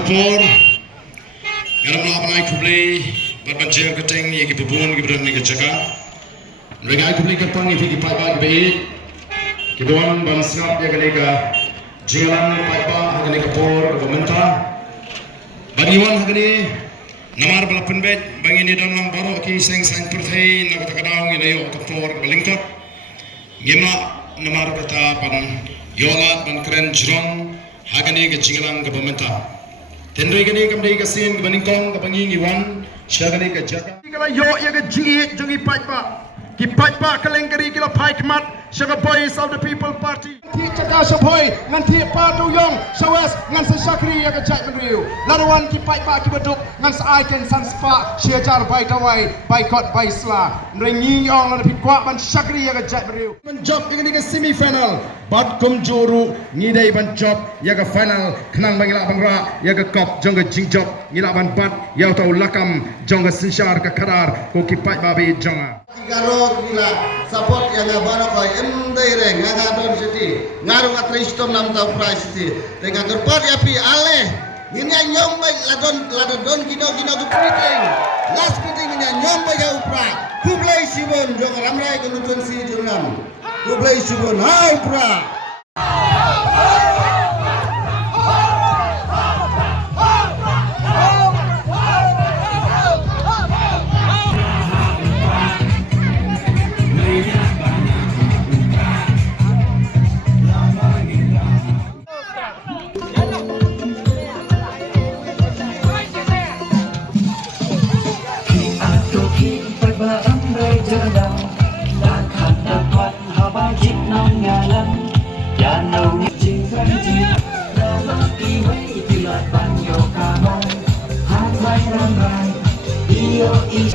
kapor garam la banai kublai berbanjir keteng ye kibubun kibran ni kejaka mereka kublai kapang ye ki Paidbah ki kibuan ban snap ye kelega Jingialang Paidbah hagani kapor pemerintah bagiwan hagani namar balapan bet bangi ni dalam baru ki seng perthai nak kadang ini yo kapor balingkap ngema namar kata pan yolat ban keren Jyrngam hagani ke Jingialang ke pemerintah tendri gani kamdai ke sin ke baningkong ke bangi ngiwan syagani ke jaga kala yo ya ke jingi jungi Paidbah ki Paidbah kalengkari kila paikmat syaga boys of the people party ti cakap saboy ngan ti padu yong sawas ngan sesakri ya ke jai mengriu lawan ki Paidbah ki beduk ngan saiken san spa syajar bai tawai bai kot bai sla mrengi yong la pit kwa ban sakri ya ke jai mengriu menjob ini ke semi final bad kum juru ngidai ban job ya ke final kenang bangila bangra ya ke kop jong ke jingjok ngila ban bat ya tau lakam jong ke sinsyar ke karar ko ki Paidbah be jonga Garo gila support yang abano koi emdai reng ngagadon city ngaru atristom nam tau price city dengan terpat ya pi ale ini nyom bai ladon gino kepiting last kepiting ini nyom bai ya upra kublai sibon jong Rambrai kunutun si Jyrngam kublai sibon ha upra Rambrai Jyrngam dan dapat haba Jingialang ya nau jing jing rawati wei pilat ban yo kamai hat wai Rambrai iyo is